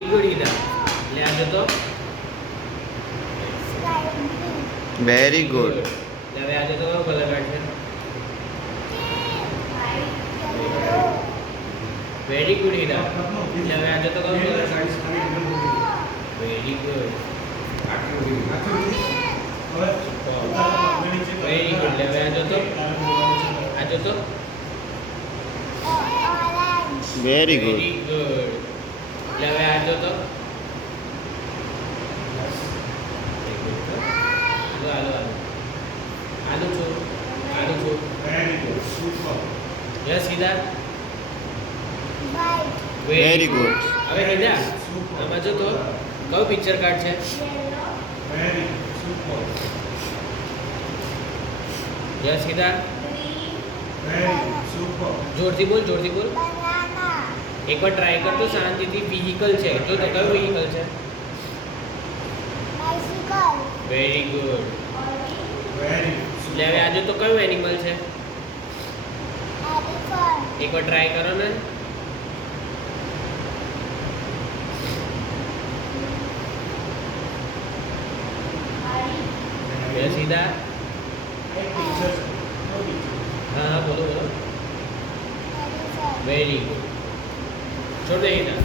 Good Ida એટલે આજે તો વેરી ગુડ. એટલે હવે આજે તો કયો કલર કાઢશે? વેરી ગુડ ઈદા એટલે હવે આજે તો કયો કલર કાઢશે? Very good. વેરી ગુડ એટલે હવે આજે તો વેરી ગુડ. વેરી ગુડ એટલે હવે આજે તો આલુ છું યસ સીધા વેરી ગુડ. હવે હીરા આ બાજુ તો કયું પિક્ચર કાર્ડ છે? યસ સીધા જોરથી બોલ એકવાર ટ્રાય કર તો શાંતિથી. વ્હીકલ છે જો તો કયું વ્હીકલ છે? Very good. એટલે હવે આજે તો કયું એનિમલ છે? એકવાર ટ્રાય કરો ને. સીધા હા બોલો વેરી ગુડ. છોડ દે ઈધર